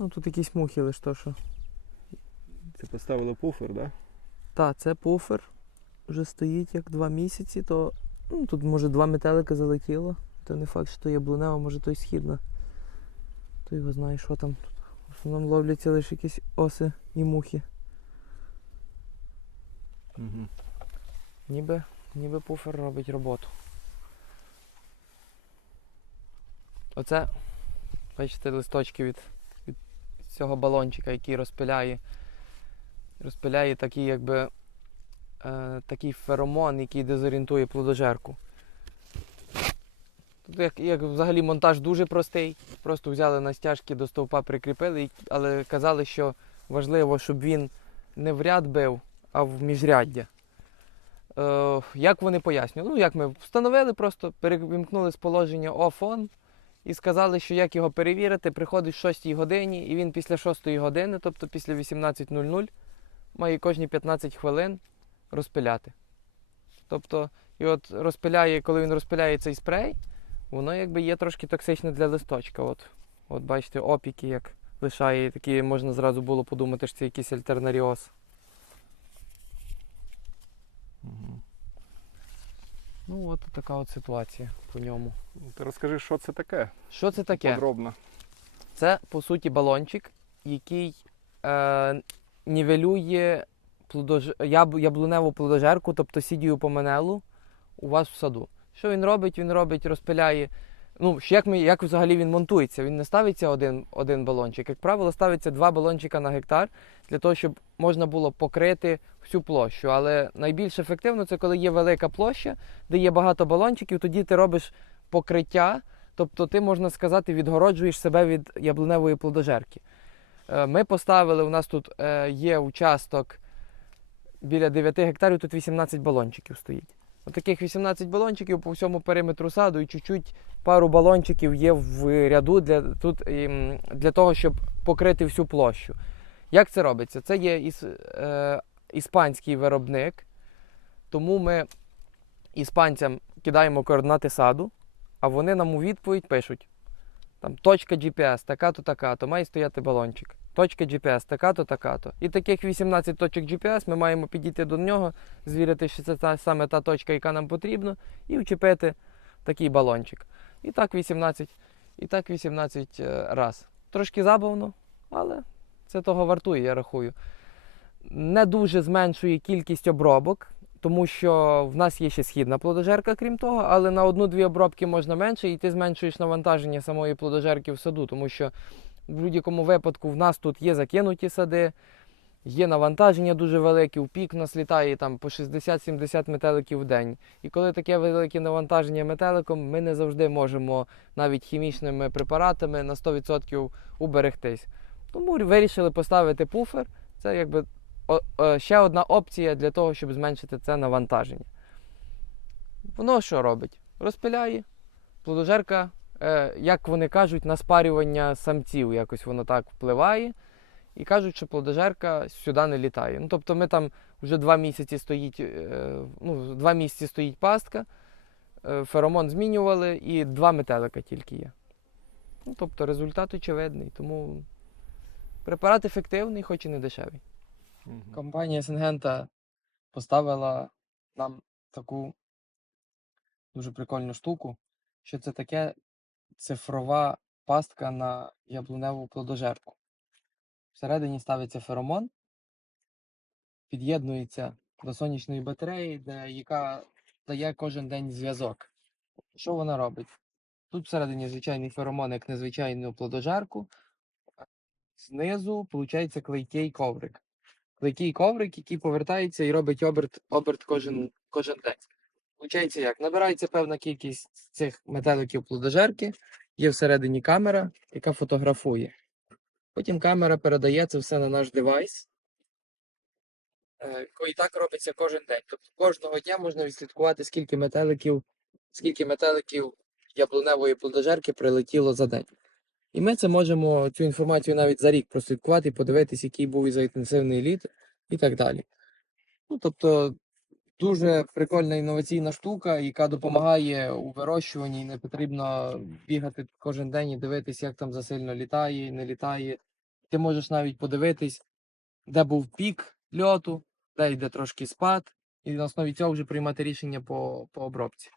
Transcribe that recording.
Ну тут якісь мухи лиш то що. Це поставили пуфер, так? Да? Та, це пуфер. Вже стоїть як два місяці, то ну, тут може два метелика залетіло. То не факт, що то яблунева, може то й східна. То його знає, що там. В основному ловляться лише якісь оси і мухи. Угу. Ніби, ніби пуфер робить роботу. Оце, бачите, листочки від цього балончика, який розпиляє. Розпиляє такий, якби, е, такий феромон, який дезорієнтує плодожерку. Тут як, як взагалі монтаж дуже простий. Просто взяли на стяжки до стовпа, прикріпили, але казали, що важливо, щоб він не в ряд бив, а в міжряддя. Е, як вони пояснюють? Ну, як ми встановили, просто перевімкнули з положення off-on і сказали, що як його перевірити, приходить в 6 годині, і він після 6 години, тобто після 18.00, має кожні 15 хвилин розпиляти. Тобто, і от розпиляє, коли він розпиляє цей спрей, воно якби є трошки токсичне для листочка. От, от бачите, опіки, як лишає, такі можна зразу було подумати, що це якийсь альтернаріоз. Ну, от така от ситуація по ньому. Ти розкажи, що це таке? Що це таке? Подробно. Це по суті балончик, який е, нівелює плодож... яб... яблуневу плодожерку, тобто сідію поманелу у вас в саду. Що він робить? Він робить, розпиляє. Ну, як, ми, як взагалі він монтується? Він не ставиться один, один балончик. Як правило, ставиться два балончика на гектар для того, щоб можна було покрити всю площу. Але найбільш ефективно це коли є велика площа, де є багато балончиків, тоді ти робиш покриття. Тобто ти, можна сказати, відгороджуєш себе від яблуневої плодожерки. Е, Ми поставили, у нас тут е, є участок біля 9 гектарів, тут 18 балончиків стоїть. Таких 18 балончиків по всьому периметру саду і чуть-чуть пару балончиків є в ряду для, тут, ем, для того, щоб покрити всю площу. Як це робиться? Це є іс, е, іспанський виробник, тому ми іспанцям кидаємо координати саду, а вони нам у відповідь пишуть: там точка GPS, така-то, така-то, має стояти балончик. Точка GPS, така-то, така-то. І таких 18 точок GPS ми маємо підійти до нього, звірити, що це та, саме та точка, яка нам потрібна, і вчепити такий балончик. І так 18, і так 18 е, раз. Трошки забавно, але це того вартує, я рахую. Не дуже зменшує кількість обробок, тому що в нас є ще східна плодожерка, крім того, але на одну-дві обробки можна менше, і ти зменшуєш навантаження самої плодожерки в саду, тому що в будь-якому випадку в нас тут є закинуті сади, є навантаження дуже велике, в пік в нас літає там по 60-70 метеликів в день. І коли таке велике навантаження метеликом, ми не завжди можемо навіть хімічними препаратами на 100% уберегтись. Тому вирішили поставити пуфер. Це якби ще одна опція для того, щоб зменшити це навантаження. Воно що робить? Розпиляє. Плодожерка, як вони кажуть, на спарювання самців якось воно так впливає. І кажуть, що плодожерка сюди не літає. Ну, тобто ми там вже два місяці стоїть, е, ну, два місяці стоїть пастка, е, феромон змінювали і два метелика тільки є. Ну, тобто результат очевидний. Тому препарат ефективний, хоч і не дешевий. Компанія Сингента поставила нам таку дуже прикольну штуку, що це таке цифрова пастка на яблуневу плодожерку. Всередині ставиться феромон, під'єднується до сонячної батареї, де, яка дає кожен день зв'язок. Що вона робить? Тут всередині звичайний феромон, як незвичайну плодожерку. Знизу, виходить, клейкий коврик клейкий коврик, який повертається і робить оберт, оберт кожен, кожен день. Получається як? Набирається певна кількість цих метеликів плодожерки, є всередині камера, яка фотографує. Потім камера передає це все на наш девайс. е, І так робиться кожен день. Тобто кожного дня можна відслідкувати, скільки метеликів, скільки метеликів яблуневої плодожерки прилетіло за день. І ми це можемо цю інформацію навіть за рік прослідкувати і подивитися, який був із інтенсивний літ і так далі. Ну, тобто, дуже прикольна інноваційна штука, яка допомагає у вирощуванні. Не потрібно бігати кожен день і дивитися, як там засильно літає, не літає. Ти можеш навіть подивитись, де був пік льоту, де йде трошки спад, і на основі цього вже приймати рішення по, по обробці.